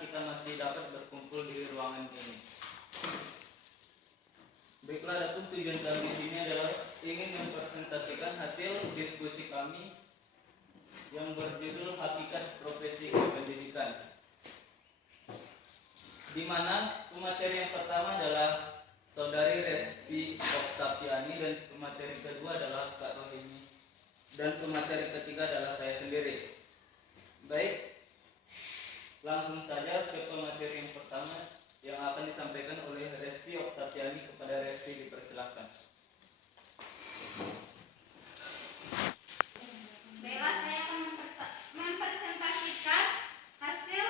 kita masih dapat berkumpul di ruangan ini. Baiklah, adapun tujuan kami di sini adalah ingin mempresentasikan hasil diskusi kami yang berjudul Hakikat Profesi Pendidikan, di mana pemateri yang pertama adalah Saudari Respi Oktaviani dan pemateri kedua adalah Kak Rohini dan pemateri ketiga adalah saya sendiri. Baik, langsung saja ke pemateri yang pertama yang akan disampaikan oleh Respi Oktaviani. Kepada Respi dipersilakan. Baiklah, saya akan mempresentasikan hasil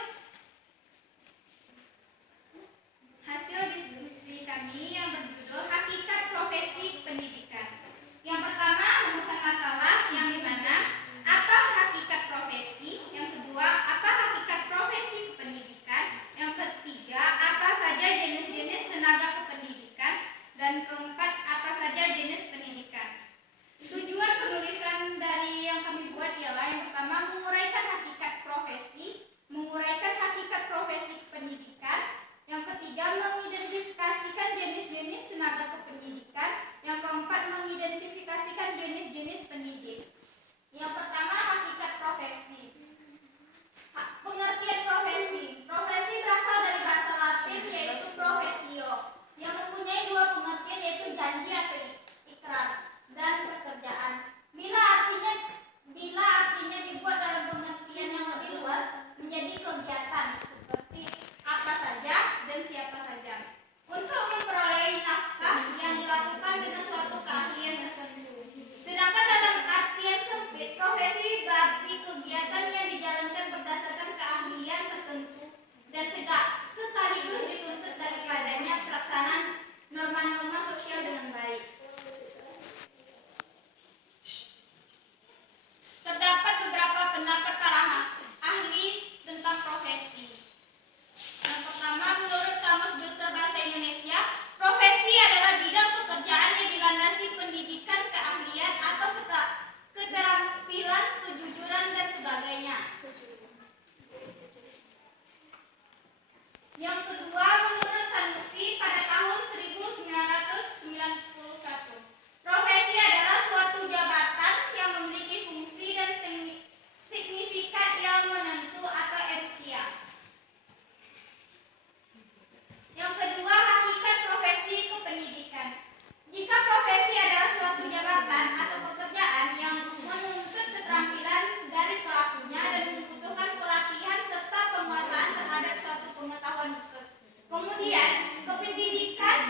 diskusi kami yang berjudul Hakikat Profesi Pendidikan. Yang pertama, rumusan masalah, yang dimana apa hakikat profesi, yang kedua apa hakikat profesi pendidikan, yang ketiga apa saja jenis-jenis tenaga kependidikan, dan keempat apa saja jenis pendidikan. Tujuan penulisan dari yang kami buat ialah yang pertama menguraikan hakikat profesi, menguraikan hakikat profesi pendidikan, yang ketiga mengidentifikasikan jenis-jenis tenaga kependidikan, yang keempat mengidentifikasikan jenis-jenis pendidik. Yang pertama, hakikat profesi. Pengertian profesi. Profesi berasal dari bahasa Latin yaitu profesio, yang mempunyai dua pengertian yaitu janji atau ikrar dan pekerjaan. Bila artinya dibuat dalam pengertian yang lebih luas menjadi kegiatan seperti apa saja dan siapa saja untuk memperoleh nafkah yang dilakukan dengan suatu keahlian tertentu. Sedangkan dalam artian sempit, profesi berarti kegiatan yang dijalankan berdasarkan keahlian tertentu dan sekaligus dituntut daripadanya pelaksanaan norma-norma sosial dengan baik. Terdapat beberapa pendapat para ahli tentang profesi. Yang pertama, menurut Kamus Besar Bahasa Indonesia, profesi adalah bidang pekerjaan yang dilandasi pendidikan, keahlian atau keterampilan, kejujuran dan sebagainya. Yang kedua, menurut Sanusi pada tahun 1991, profesi adalah suatu jabatan yang memiliki fungsi dan signifikat yang menentu atau erusia. Yang kedua, hakikat profesi kependidikan. Jika profesi adalah suatu jabatan atau pekerjaan yang menuntut keterampilan dari pelakunya dan membutuhkan pelatihan serta penguasaan terhadap suatu pengetahuan khusus. Kemudian, kependidikan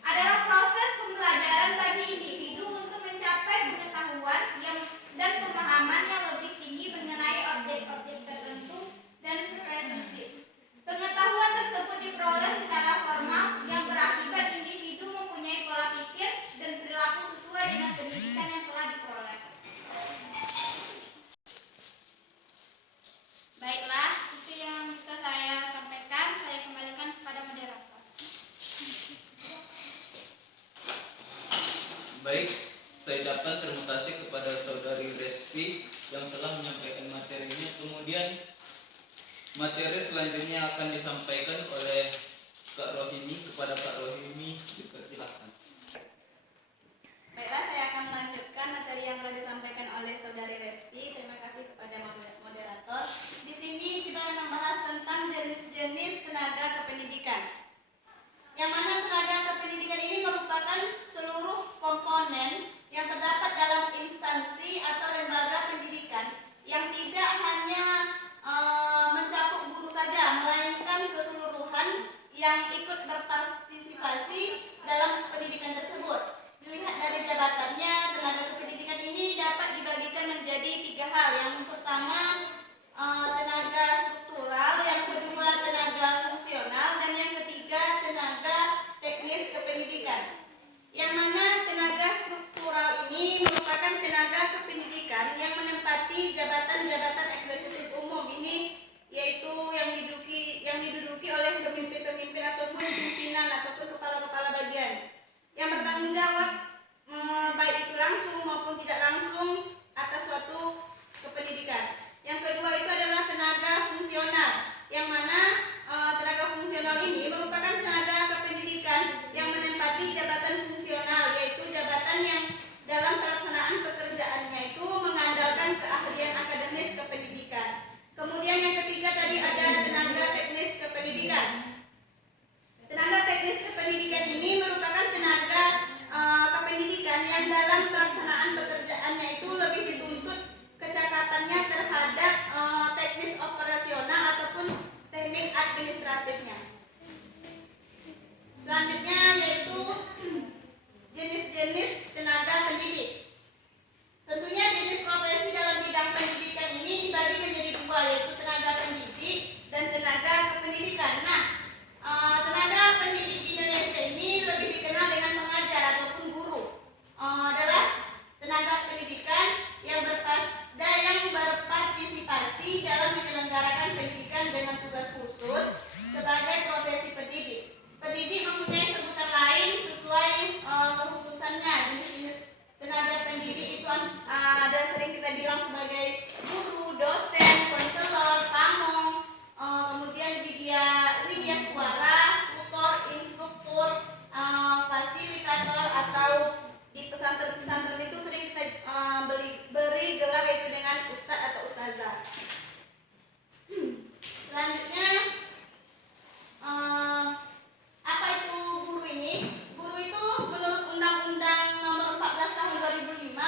adalah proses pembelajaran bagi individu untuk mencapai pengetahuan dan pemahaman yang lebih tinggi mengenai objek-objek tertentu dan spesifik. Pengetahuan tersebut diperoleh secara formal yang berakibat individu mempunyai pola pikir dan perilaku sesuai dengan pendidikan yang telah diperoleh. Baiklah, itu yang bisa saya sampaikan. Saya kembalikan kepada moderator. Baik, saya ucapkan terima kasih kepada Saudari Respi yang telah menyampaikan materinya. Kemudian materi selanjutnya akan disampaikan oleh Kak Rohini. Kepada Kak Rohini dipersilakan. Baiklah, saya akan melanjutkan materi yang telah disampaikan oleh Saudari Respi. Terima kasih kepada moderator. Di sini kita akan membahas tentang jenis-jenis tenaga kependidikan. Yang mana tenaga kependidikan ini merupakan seluruh komponen yang terdapat dalam instansi atau lembaga pendidikan yang tidak hanya mencakup guru saja, melainkan keseluruhan yang ikut berpartisipasi dalam pendidikan tersebut. Dilihat dari jabatannya, tenaga kependidikan ini dapat dibagikan menjadi tiga hal. Yang pertama, menyelenggarakan pendidikan dengan tugas khusus sebagai profesi pendidik. Pendidik mempunyai sebutan lain sesuai kekhususannya. Jenis-jenis tenaga pendidik itu ada sering kita bilang sebagai guru, dosen, konselor, pamong, kemudian widya suara, tutor, instruktur, fasilitator, atau di pesantren-pesantren itu sering kita beri gelar yaitu dengan ustadz atau ustazah. Selanjutnya, apa itu guru ini? Guru itu menurut Undang-Undang Nomor 14 Tahun 2005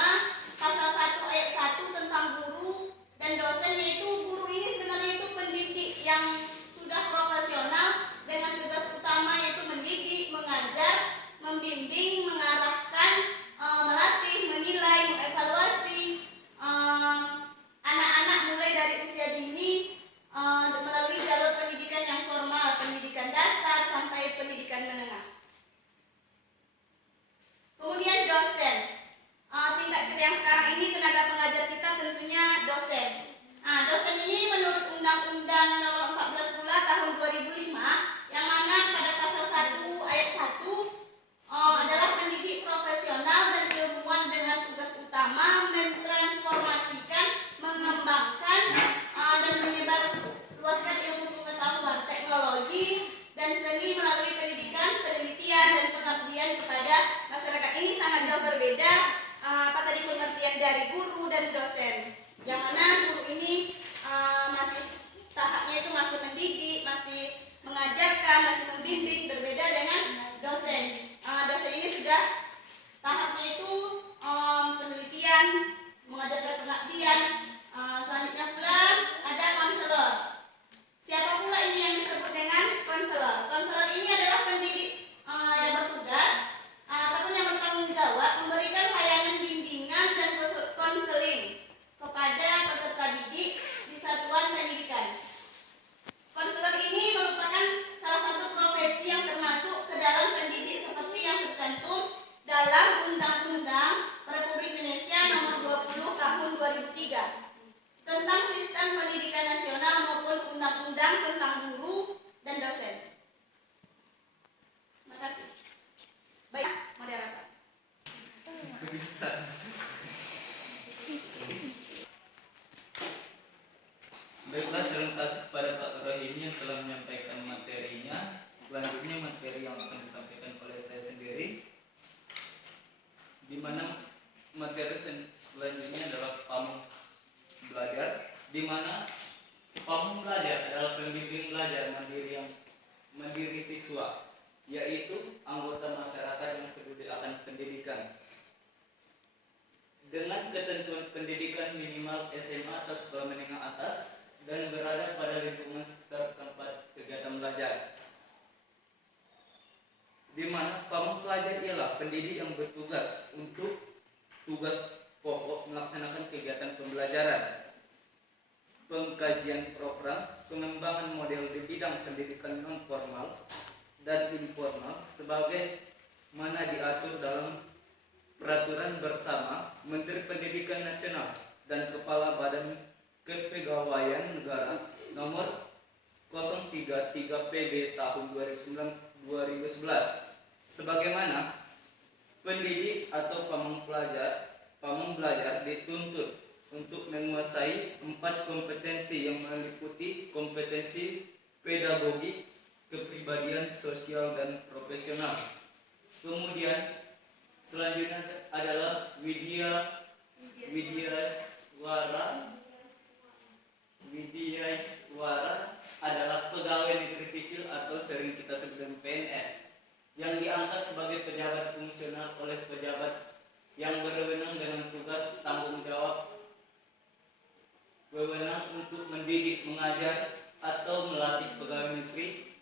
Pasal 1 Ayat 1 tentang guru dan dosen, yaitu guru ini sebenarnya itu pendidik yang sudah profesional dengan tugas utama yaitu mendidik, mengajar, membimbing, mengarahkan, melatih, menilai, mengevaluasi anak-anak mulai dari usia dini melalui jalur pendidikan yang formal, pendidikan dasar sampai pendidikan menengah. Kemudian dosen, tingkat kita yang sekarang ini tenaga pengajar kita tentunya dosen. Dosen ini menurut Undang-Undang Nomor 14 pula Tahun 2005 yang mana pada pasal 1 ayat 1 adalah pendidik profesional dan ilmuwan dengan tugas utama mentransformasikan, mengembangkan dan menyebarluaskan ilmu pengetahuan, teknologi dan seni melalui pendidikan, penelitian dan pengabdian kepada masyarakat. Ini sangat jauh berbeda pengertian dari guru dan dosen. Yang mana guru ini masih tahapnya itu masih mendidik, masih mengajarkan, masih membimbing, berbeda dengan dosen. Dosen ini sudah tahapnya itu penelitian, mengajarkan pengabdian. Selanjutnya pula ada konselor. Siapa pula ini yang disebut dengan konselor? Konselor ini adalah pendidik yang bertugas ataupun yang bertanggung jawab memberikan layanan bimbingan dan konseling kepada peserta didik di satuan pendidikan. Konselor ini merupakan salah satu profesi yang termasuk ke dalam pendidik seperti yang tercantum dalam Undang-Undang Republik Indonesia Nomor 20 Tahun 2003 tentang Sistem Pendidikan Nasional maupun Undang-Undang tentang Guru dan Dosen. Terima kasih. Baik, moderator. Baiklah, terima kasih kepada Pak Rohini yang telah menyampaikan materinya. Selanjutnya materi yang akan disampaikan oleh saya sendiri, di mana materi selanjutnya adalah pamong belajar, di mana pamong belajar adalah pembimbing belajar mandiri siswa, yaitu anggota masyarakat yang peduli akan pendidikan dengan ketentuan pendidikan minimal SMA atau sekolah menengah atas dan berada pada lingkungan sekitar tempat kegiatan belajar, di mana pamong pelajar ialah pendidik yang bertugas untuk tugas pokok melaksanakan kegiatan pembelajaran, pengkajian program, pengembangan model di bidang pendidikan non formal dan informal sebagai mana diatur dalam peraturan bersama Menteri Pendidikan Nasional dan Kepala Badan Kepegawaian Negara nomor 033 PB tahun 2011 sebagaimana pendidik atau pamong belajar dituntut untuk menguasai 4 kompetensi yang meliputi kompetensi pedagogi, kepribadian, sosial dan profesional. Kemudian selanjutnya adalah widya suara adalah pegawai negeri sipil atau sering kita sebut dengan PNS yang diangkat sebagai pejabat fungsional oleh pejabat yang berwenang dengan tugas tanggung jawab wewenang untuk mendidik, mengajar atau melatih pegawai negeri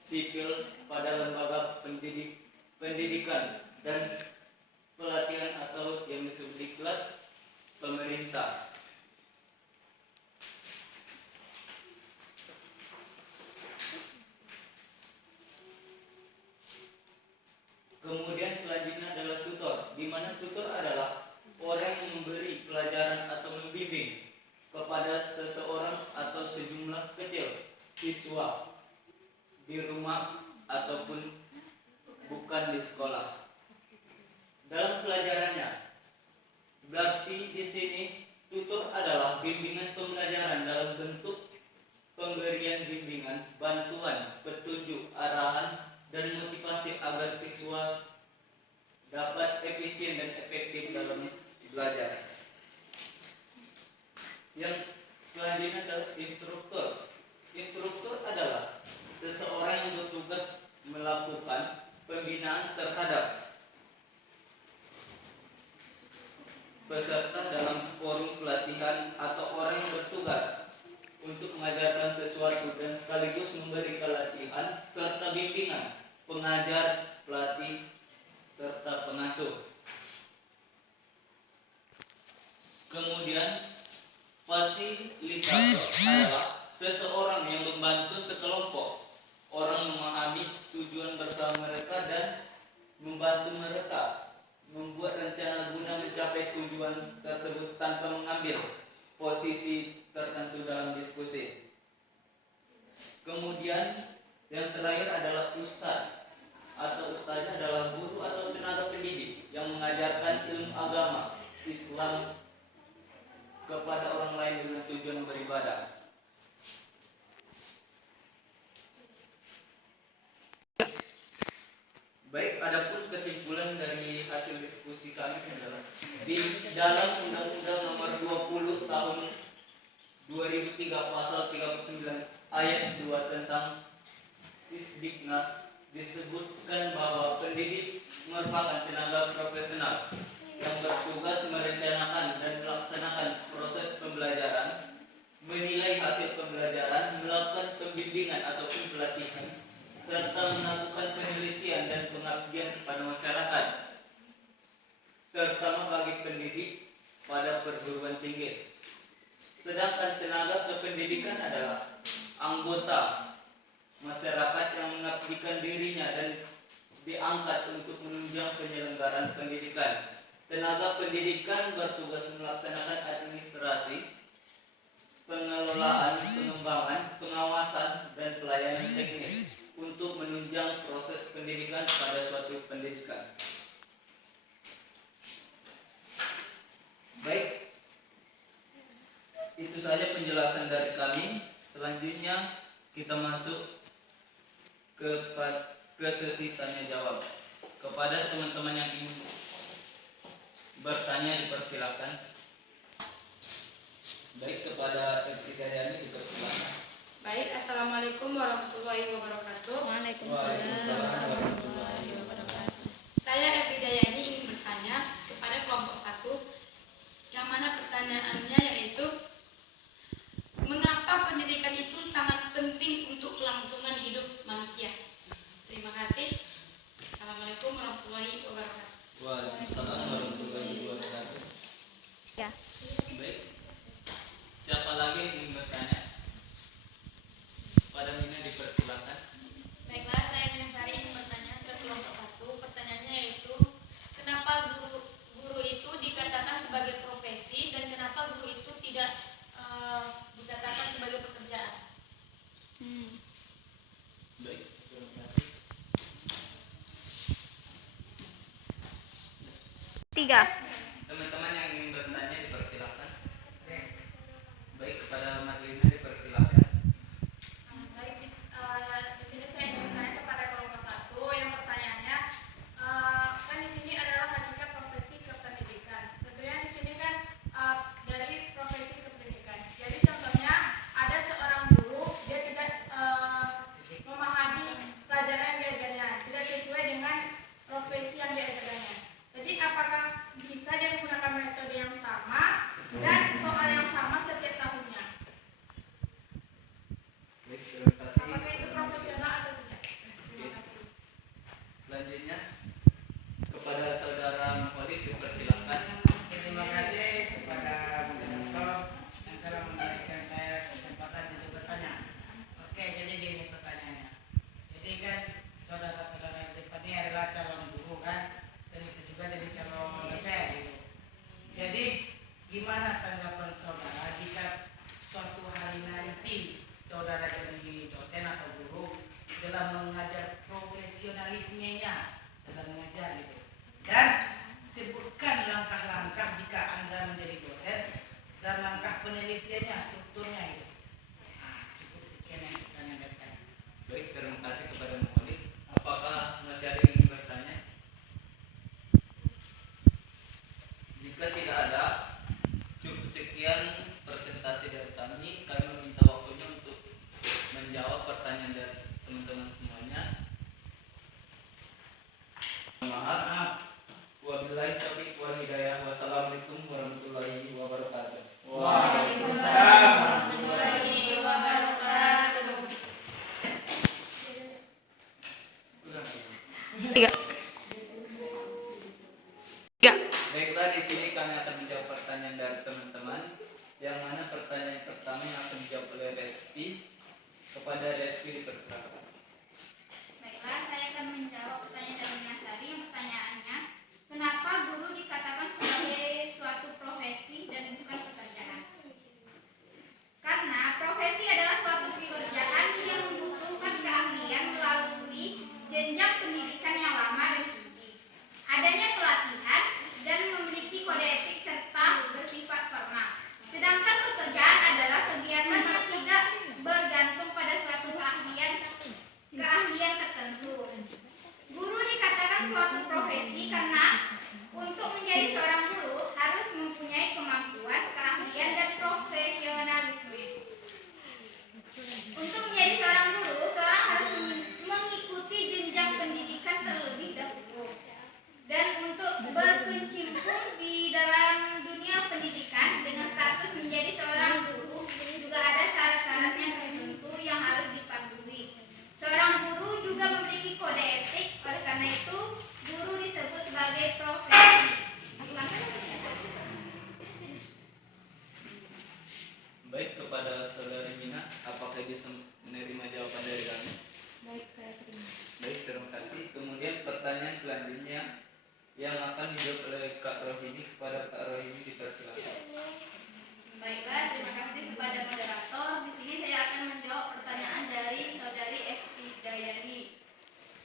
sipil pada lembaga pendidikan dan pelatihan atau yang disebut diklat pemerintah. Kemudian selanjutnya adalah tutor, di mana tutor adalah orang yang memberi pelajaran atau membimbing kepada seseorang atau sejumlah siswa di rumah ataupun bukan di sekolah. Dalam pelajarannya, berarti di sini tutor adalah bimbingan pembelajaran dalam bentuk pemberian bimbingan, bantuan, petunjuk, arahan, dan motivasi agar siswa dapat efisien dan efektif dalam belajar. Yang selanjutnya adalah instruktur. Instruktur adalah seseorang yang bertugas melakukan pembinaan terhadap peserta dalam forum pelatihan atau orang yang bertugas untuk mengajarkan sesuatu dan sekaligus memberi pelatihan serta bimbingan pengajar, pelatih, serta pengasuh. Kemudian fasilitator adalah seseorang yang membantu sekelompok orang memahami tujuan bersama mereka dan membantu mereka membuat rencana guna mencapai tujuan tersebut tanpa mengambil posisi tertentu dalam diskusi. Kemudian yang terakhir adalah ustadz atau ustazah adalah guru atau tenaga pendidik yang mengajarkan ilmu agama Islam kepada orang lain dengan tujuan beribadah. Baik, adapun kesimpulan dari hasil diskusi kami adalah di dalam Undang-Undang Nomor 20 Tahun 2003 Pasal 39 Ayat 2 tentang Sisdiknas disebutkan bahwa pendidik merupakan tenaga profesional yang bertugas merencanakan dan melaksanakan proses pembelajaran, menilai hasil pembelajaran, melakukan pembimbingan ataupun pelatihan, serta melakukan penelitian dan pengabdian kepada masyarakat, terutama bagi pendidik pada perguruan tinggi. Sedangkan tenaga kependidikan adalah anggota masyarakat yang mengabdikan dirinya dan diangkat untuk menunjang penyelenggaraan pendidikan. Tenaga pendidikan bertugas melaksanakan administrasi, pengelolaan, pengembangan, pengawasan, dan pelayanan teknis untuk menunjang proses pendidikan pada suatu pendidikan. Baik, itu saja penjelasan dari kami. Selanjutnya kita masuk ke sesi tanya jawab. Kepada teman-teman yang ingin bertanya dipersilakan. Baik, kepada Evita dipersilakan. Baik, Assalamualaikum warahmatullahi wabarakatuh. Waalaikumsalam warahmatullahi wabarakatuh. Saya Evita ingin bertanya kepada kelompok 1, yang mana pertanyaannya yaitu mengapa pendidikan itu sangat penting untuk kelangsungan hidup manusia. Terima kasih. Assalamualaikum warahmatullahi wabarakatuh. Waalaikumsalam warahmatullahi wabarakatuh. Ya. Baik. Siapa lagi yang ingin bertanya? Pada Mina dipersilakan. Baiklah, saya Minasari ingin bertanya ke kelompok 1. Pertanyaannya yaitu kenapa guru itu dikatakan sebagai profesi dan kenapa guru itu tidak dikatakan sebagai pekerjaan? Baik, terima kasih. 3. Teman-teman yang ingin bertanya dipersilakan. Baik, kepada Marlina dipersilakan. Baik, di sini saya ingin bertanya kepada kelompok 1 yang pertanyaannya kan di sini adalah hakikat profesi kependidikan. Tentunya di sini kan dari profesi kependidikan. Jadi contohnya ada seorang guru dia tidak memahami pelajaran yang diajarnya, tidak sesuai dengan profesi yang diajarnya. Jadi apakah bisa dia menggunakan metode yang sama dan soal yang sama setiap tahunnya? Baik, terima kasih. Apakah itu profesional atau tidak? Terima kasih. Selanjutnya kepada saudara Muhalis dipersilakan. Terima kasih kepada moderator yang telah memberikan saya kesempatan untuk bertanya. Oke, jadi gini pertanyaannya. Jadi kan saudara-saudara yang ini adalah calon guru kan, dan bisa juga jadi calon dosen gitu. Jadi gimana tanggapan saudara jika suatu hari nanti saudara jadi dosen dalam mengajar profesionalismenya dalam mengajar gitu. Dan sebutkan langkah-langkah jika Anda menjadi dosen dan langkah penelitiannya, strukturnya gitu. Nah, cukup sekian yang pertanyaan dari saya. Baik, terima kasih kepada Muhammad. Apakah masih ada yang ingin bertanya? Jika tidak ada, cukup sekian presentasi dari kami. Kami meminta waktunya untuk menjawab pertanyaan dari teman-teman semuanya. Maaf. Wabillahi taufiq wal hidayah. Wassalamualaikum warahmatullahi wabarakatuh. Waalaikumsalam warahmatullahi wabarakatuh. Tiga. Baiklah, di sini kami akan menjawab pertanyaan dari teman-teman. Yang mana pertanyaan pertama yang akan dijawab oleh Respi. Kepada Respi dipersilakan. Baiklah, saya akan menjawab pertanyaan dari Nasari. Pertanyaannya, kenapa guru dikatakan sebagai suatu profesi dan bukan pekerjaan? Karena profesi adalah suatu pekerjaan yang membutuhkan keahlian melalui jenjang pendidikan yang lama dan tinggi. Adanya pelatihan dan memiliki kode etik serta bersifat formal. Sedangkan pekerjaan adalah kegiatan yang tidak bergantung pada suatu keahlian tertentu. Guru dikatakan suatu profesi karena untuk menjadi seorang guru harus mempunyai kemampuan, keahlian, dan profesionalisme. Untuk menjadi seorang guru, seorang harus mengikuti jenjang pendidikan terlebih dahulu. Dan untuk berkecimpung di dalam dunia pendidikan dengan status menjadi seorang guru juga ada syarat-syaratnya tertentu yang harus dipatuhi. Seorang guru juga memiliki kode etik, oleh karena itu guru disebut sebagai profesi. Baik, kepada saudari Mina, apakah bisa menerima jawaban dari kami? Baik, saya terima. Baik, terima kasih. Kemudian pertanyaan selanjutnya yang akan dijawab oleh Kak Rohini. Kepada Kak Rohini dipersilakan. Baiklah, terima kasih kepada moderator. Di sini saya akan menjawab pertanyaan dari saudari Esti Dayani.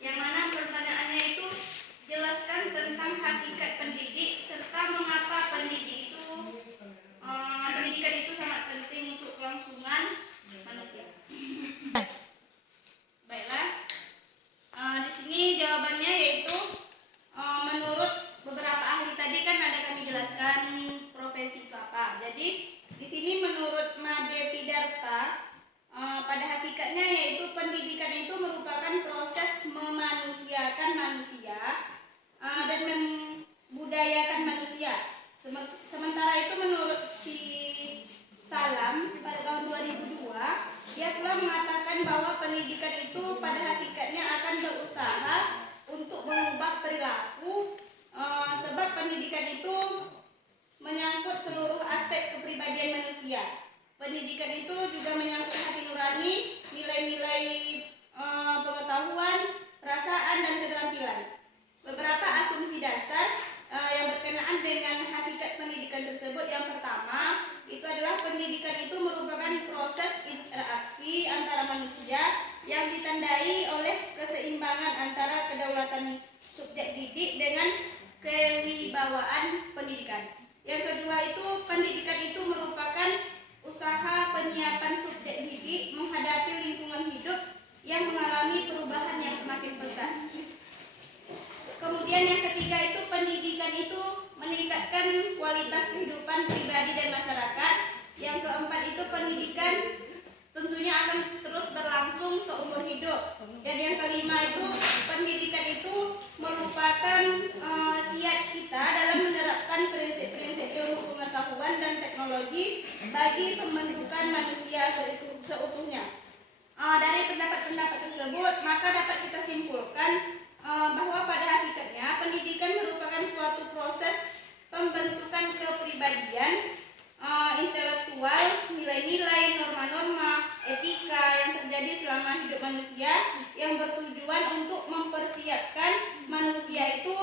Yang mana pertanyaannya itu jelaskan tentang hakikat pendidik serta mengapa pendidikan itu sangat penting untuk kelangsungan manusia. Baiklah, di sini jawabannya yaitu menurut beberapa ahli tadi kan ada kami jelaskan profesi itu apa. Jadi di sini menurut Made Pidarta pada hakikatnya yaitu pendidikan itu merupakan proses memanusiakan manusia dan membudayakan manusia. Sementara itu menurut si Salam pada tahun 2002 dia telah mengatakan bahwa pendidikan itu pada hakikatnya akan berusaha untuk mengubah perilaku sebab pendidikan itu menyangkut seluruh aspek kepribadian manusia. Pendidikan itu juga menyangkut hati nurani, nilai-nilai pengetahuan, perasaan, dan keterampilan. Beberapa asumsi dasar yang berkenaan dengan hakikat pendidikan tersebut. Yang pertama, itu adalah pendidikan itu merupakan proses interaksi antara manusia yang ditandai oleh keseimbangan antara kedaulatan subjek didik dengan kewibawaan pendidikan. Yang kedua itu pendidikan itu merupakan usaha penyiapan subjek didik menghadapi lingkungan hidup yang mengalami perubahan yang semakin pesat. Kemudian yang ketiga itu pendidikan itu meningkatkan kualitas kehidupan pribadi dan masyarakat. Yang keempat itu pendidikan tentunya akan terus berlangsung seumur hidup. Dan yang kelima itu pendidikan itu merupakan kiat kita dalam menerapkan prinsip-prinsip ilmu pengetahuan dan teknologi bagi pembentukan manusia seutuhnya. Dari pendapat-pendapat tersebut maka dapat kita simpulkan bahwa pada hakikatnya pendidikan merupakan suatu proses pembentukan kepribadian, intelektual, nilai-nilai, norma-norma, etika yang terjadi selama hidup manusia yang bertujuan untuk mempersiapkan manusia itu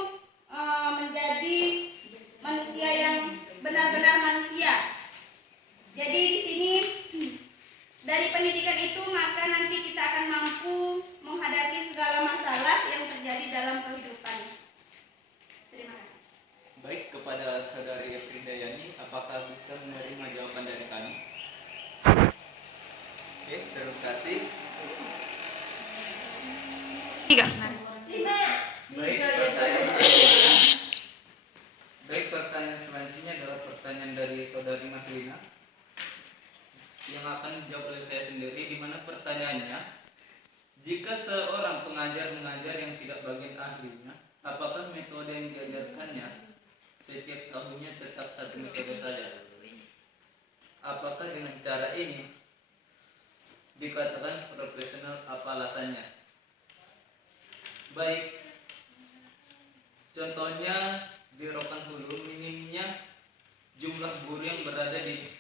menjadi manusia yang benar-benar manusia. Jadi di sini Dari pendidikan itu maka nanti kita akan mampu menghadapi segala masalah yang terjadi dalam kehidupan. Terima kasih. Baik, kepada saudari Epridayani, apakah bisa menerima jawaban dari kami? Oke, terima kasih. Pertanyaan selanjutnya adalah pertanyaan dari saudari Mahlina yang akan dijawab oleh saya sendiri, di mana pertanyaannya, jika seorang pengajar mengajar yang tidak bagian ahlinya, apakah metode yang diajarkannya setiap tahunnya tetap satu metode saja? Apakah dengan cara ini dikatakan profesional? Apa alasannya? Baik, contohnya di Rokan Hulu minimnya jumlah guru yang berada di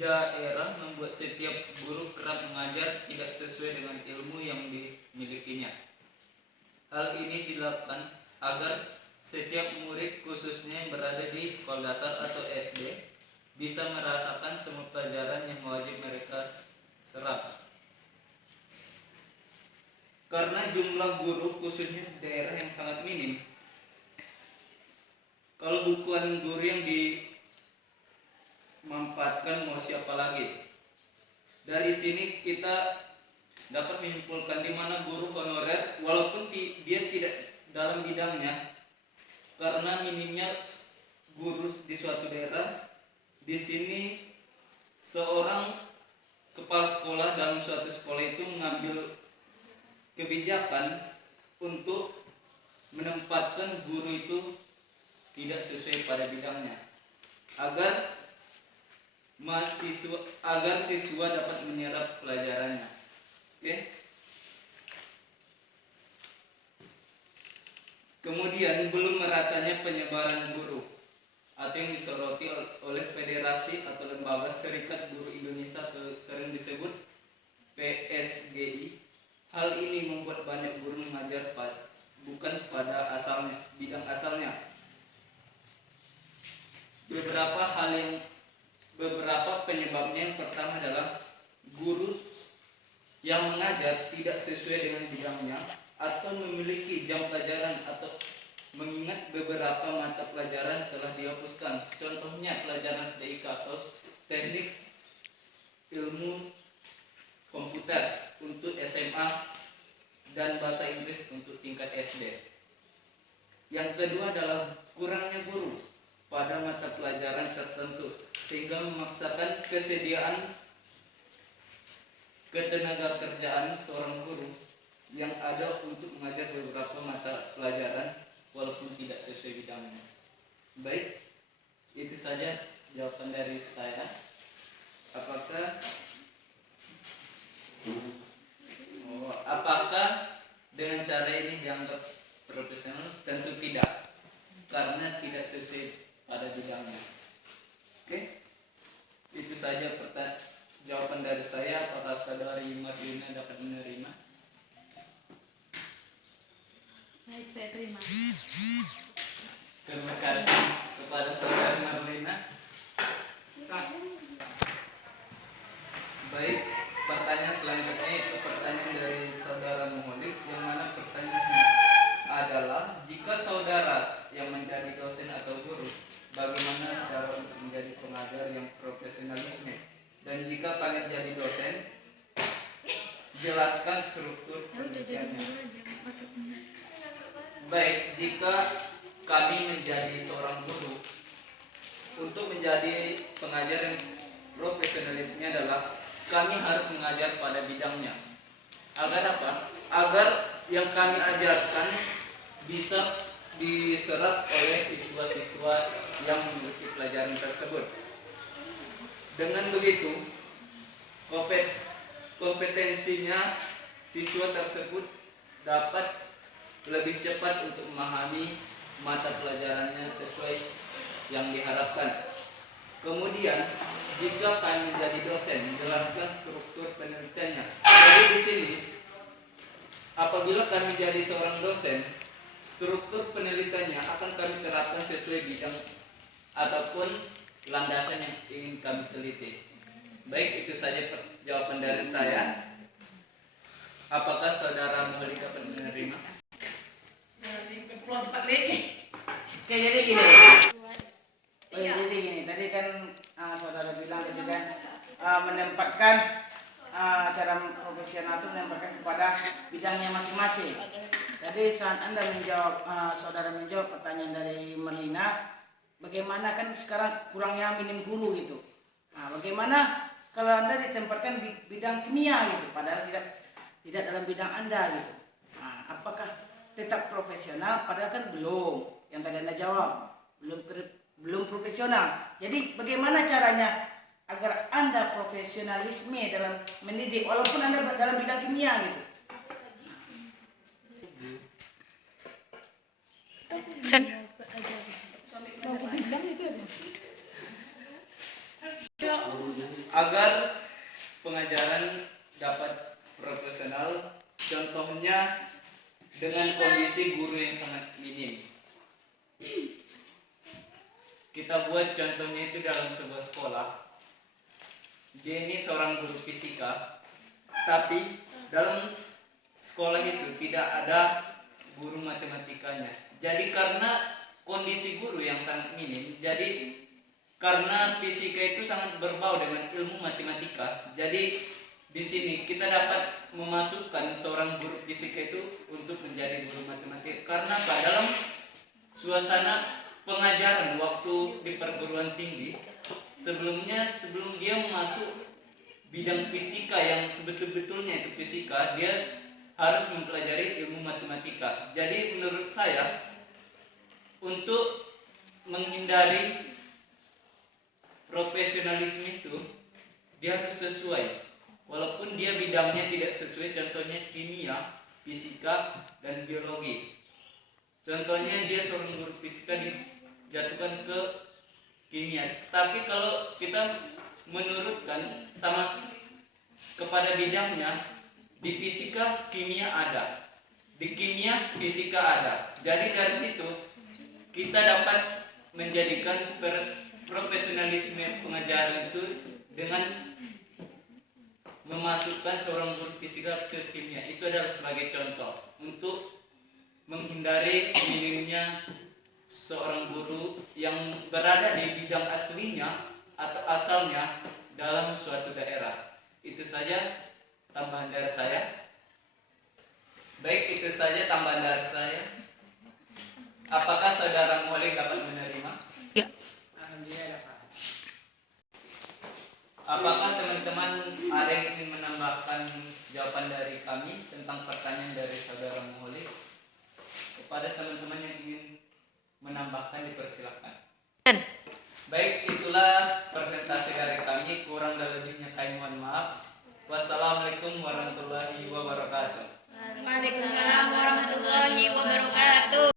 daerah membuat setiap guru kerap mengajar tidak sesuai dengan ilmu yang dimilikinya. Hal ini dilakukan agar setiap murid khususnya yang berada di sekolah dasar atau SD bisa merasakan semua pelajaran yang wajib mereka serap. Karena jumlah guru khususnya di daerah yang sangat minim, kalau bukan guru yang dimanfaatkan mau siapa lagi? Dari sini kita dapat menyimpulkan di mana guru honorer walaupun dia tidak dalam bidangnya, karena minimnya guru di suatu daerah, di sini seorang kepala sekolah dalam suatu sekolah itu mengambil kebijakan untuk menempatkan guru itu tidak sesuai pada bidangnya agar siswa dapat menyerap pelajarannya. Oke. Kemudian belum meratanya penyebaran guru atau yang disoroti oleh Federasi atau Lembaga Serikat Guru Indonesia atau sering disebut PSGI. Hal ini membuat banyak guru mengajar bukan pada bidang asalnya. Beberapa penyebabnya, yang pertama adalah guru yang mengajar tidak sesuai dengan bidangnya atau memiliki jam pelajaran atau mengingat beberapa mata pelajaran telah dihapuskan. Contohnya pelajaran TIK atau teknik ilmu komputer untuk SMA dan bahasa Inggris untuk tingkat SD. Yang kedua adalah kurangnya guru pada mata pelajaran tertentu sehingga memaksakan kesediaan ketenaga kerjaan seorang guru yang ada untuk mengajar beberapa mata pelajaran walaupun tidak sesuai bidangnya. Baik, itu saja jawaban dari saya. Apakah dengan cara ini dianggap profesional? Tentu tidak, karena tidak sesuai pada bidangnya. Oke, itu saja jawaban dari saya. Apakah saudari Marlina dapat menerima? Baik, saya terima. Terima kasih kepada saudari Marlina. Baik, pertanyaan selanjutnya itu pertanyaan dari saudara Muholik, yang mana pertanyaannya adalah, jika saudara yang menjadi dosen atau guru, bagaimana cara untuk menjadi pengajar yang profesionalisme? Dan jika kalian jadi dosen, jelaskan struktur penelitiannya. Baik, jika kami menjadi seorang guru, untuk menjadi pengajar yang profesionalisme adalah kami harus mengajar pada bidangnya. Agar apa? Agar yang kami ajarkan bisa diserap oleh siswa-siswa yang mengikuti pelajaran tersebut. Dengan begitu, kompetensinya siswa tersebut dapat lebih cepat untuk memahami mata pelajarannya sesuai yang diharapkan. Kemudian, jika kami menjadi dosen, menjelaskan struktur penelitiannya. Jadi di sini, apabila kami jadi seorang dosen, struktur penelitiannya akan kami terapkan sesuai bidang ataupun landasan yang ingin kami teliti. Baik, itu saja jawaban dari saya. Apakah saudara Muholi dapat menerima? Oke, jadi gini. Jadi gini, tadi kan saudara bilang tadi kan menempatkan cara profesional itu menempatkan kepada bidangnya masing-masing. Jadi saat Anda menjawab, saudara menjawab pertanyaan dari Merlina, bagaimana kan sekarang kurangnya minim guru gitu. Nah, bagaimana kalau Anda ditempatkan di bidang kimia gitu, padahal tidak dalam bidang Anda gitu. Nah, apakah tetap profesional? Padahal kan belum. Yang tadi Anda jawab belum profesional. Jadi bagaimana caranya agar Anda profesionalisme dalam mendidik walaupun Anda dalam bidang kimia gitu. Agar pengajaran dapat profesional, contohnya dengan kondisi guru yang sangat minim. Kita buat contohnya itu dalam sebuah sekolah. Dia ini seorang guru fisika, tapi dalam sekolah itu tidak ada guru matematikanya. Jadi karena kondisi guru yang sangat minim, jadi karena fisika itu sangat berbau dengan ilmu matematika, jadi di sini kita dapat memasukkan seorang guru fisika itu untuk menjadi guru matematika. Karena apa? Dalam suasana pengajaran waktu di perguruan tinggi, sebelum dia masuk bidang fisika yang sebetul-betulnya itu fisika, dia harus mempelajari ilmu matematika. Jadi menurut saya, untuk menghindari profesionalisme itu, dia harus sesuai. Walaupun dia bidangnya tidak sesuai, contohnya kimia, fisika, dan biologi. Contohnya dia seorang guru fisika dijatuhkan ke kimia. Tapi kalau kita menurutkan sama kepada bidangnya, di fisika kimia ada, di kimia fisika ada. Jadi dari situ kita dapat menjadikan profesionalisme pengajaran itu dengan memasukkan seorang guru fisika ke kimia. Itu adalah sebagai contoh untuk menghindari minimnya seorang guru yang berada di bidang aslinya atau asalnya dalam suatu daerah. Itu saja tambahan dari saya. Baik, itu saja tambahan dari saya. Apakah saudara Muholi dapat menerima? Apakah teman-teman ada yang ingin menambahkan jawaban dari kami tentang pertanyaan dari saudara Muholi? Kepada teman-teman yang ingin menambahkan, dipersilakan. Baik, itulah presentasi dari kami. Kurang dan lebihnya kami mohon maaf. Wassalamualaikum warahmatullahi wabarakatuh. Waalaikumsalam warahmatullahi wabarakatuh.